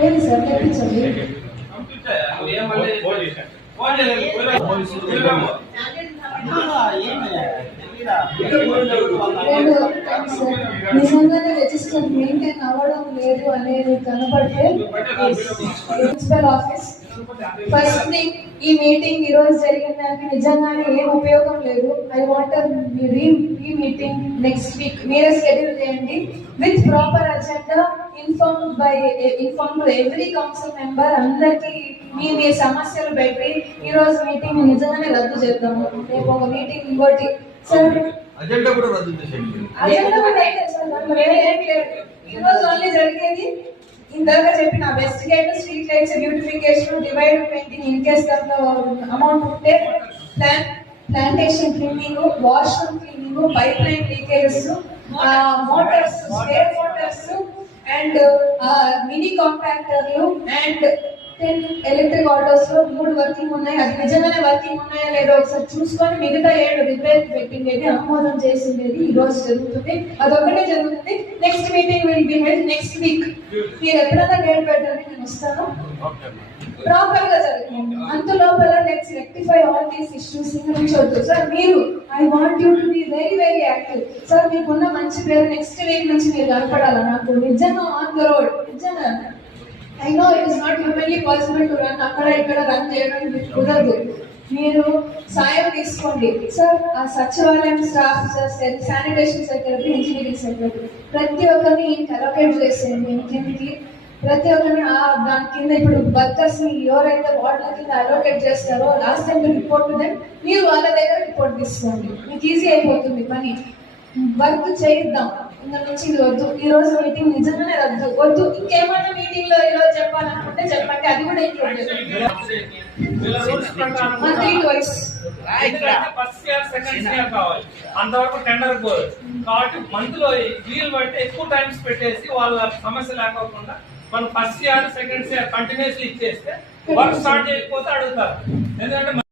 లేదు సార్ తెప్పించండి. నిజంగానే register maintain అవ్వడం లేదు అనేది కనపడితే ప్రిన్సిపల్ ఆఫీస్ ఫస్ట్ థింగ్ ఈ మీటింగ్ ఈ రోజు జరిగిన దానికి నిజంగానే ఏం ఉపయోగం లేదు. I want re meeting next week మీరే షెడ్యూల్ చేయండి with proper agenda inform to every council member. అందరికి మీ మీ సమస్యలు పెట్టి ఈ రోజు మీటింగ్ నిజంగానే రద్దు చేద్దాము. రేపు ఒక మీటింగ్ ఇంకోటి సార్ అజెండా కూడా రద్దు చేసేయండి. అజెండా కూడా అయితే సార్ దాంట్లో ఏం లేదు. ఈ రోజు ఓన్లీ జరిగేది ఇందాక చెప్పిన best gate, street lights, beautification, divide painting, in case దాంట్లో అమౌంట్ ఉంటే plantation cleaning, washroom cleaning, pipe line leakages, Motors, spare Motors and mini కాంట్రాక్టర్లు అండ్ 10 ఎలక్ట్రిక్ ఆటోస్ లో 3 వర్కింగ్ ఉన్నాయి. అది నిజంగానే వర్కింగ్ ఉన్నాయా లేదో ఒకసారి చూసుకొని మిగతా 7 రిపేర్ పెట్టిండేది ఆమోదం చేసిండేది ఈ రోజు జరుగుతుంది. అదొకటే జరుగుతుంది. Next meeting will be held next week. మీరు ఎప్పుడైనా డేట్ పెట్టండి, నేను వస్తాను. ప్రాపర్ గా జరుగుతుంది. అంత లోపల let's rectify all these issues. ఇంకొద్దు సార్, మీరు I want you to be very very active. Sir మీకున్న మంచి పేరు నెక్స్ట్ వీక్ నుంచి మీరు కనపడాలి నాకు. నిజంగా ఆన్ ద రోడ్, నిజంగా I know it is not humanly possible to run అక్కడ ఇక్కడ రన్ చేయడానికి కుదరదు. మీరు సాయం తీసుకోండి సార్. ఆ సచివాలయం staff, sanitation secretary, engineering secretary ప్రతి ఒక్కరిని అలొకేట్ చేసేయండి. కిందకి ప్రతి ఒక్కరిని దాని కింద ఇప్పుడు వర్కర్స్ ని ఎవరైతే వార్డుల కింద అలొకేట్ చేస్తారో లాస్ట్ టైం రిపోర్ట్ మీరు వాళ్ళ దగ్గర రిపోర్ట్ తీసుకోండి. మీకు ఈజీ అయిపోతుంది పని. వర్క్ చేయిద్దాం. ఇంత నుంచి ఇది వద్దు. ఈ రోజు మీటింగ్ నిజంగానే రద్దు. వద్దు. ఇంకేమైనా మీటింగ్ లో ఈ రోజు చెప్పాలనుకుంటే చెప్పండి. అది కూడా monthly twice first year second year కావాలి. అంతవరకు టెండర్ పోదు కాబట్టి మంత్ లో వీలు బట్టి ఎక్కువ టైమ్స్ పెట్టేసి వాళ్ళ సమస్య లేకోకుండా మనం first year second year continuously ఇచ్చేస్తే వర్క్ స్టార్ట్ చేయకపోతే అడుగుతారు. ఎందుకంటే